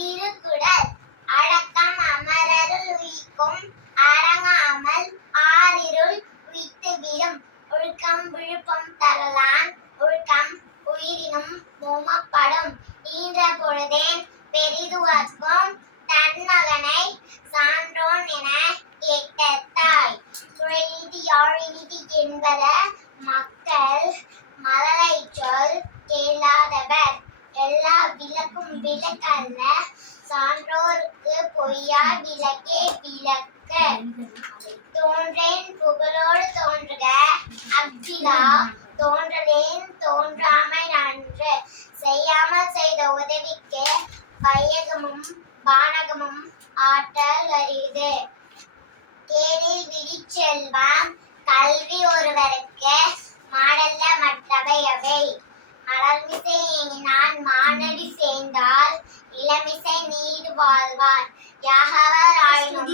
திருக்குறள் அடக்கம் அமரருள் உய்க்கும் அடங்காமல் ஆரிருள் உய்த்துவிடும். ஒழுக்கம் விழுப்பம் தரலான் ஒழுக்கம் உயிரினும் மோமப்படும். ஈன்ற பொழுதேன் பெரிதுவர்க்கும் தன்மகனை சான்றோன் என கேட்டதாய். குழலினிது யாழினிது என்பத மக்கள் மழலைச் சொல் கேளாதவர். எல்லா விளக்கும் விளக்கல்ல சான்றோர்க்கு பொய்யா விளக்கே விளக்கு. தோன்றேன் புகழோடு தோன்றுக அஃதிலா தோன்றலேன் தோன்றாமை நன்று. செய்யாமல் செய்த உதவிக்கு வையகமும் வானகமும் ஆற்றல் அரிது. கேடில் விழிச்செல்வம் கல்வி ஒருவருக்கு மாடல்ல மற்றவை அவை. மலர்மிசை எண்ணினான் மானடி சேர்ந்தால் இளமிசை நீடு வாழ்வார். யாகவர் ஆயினும்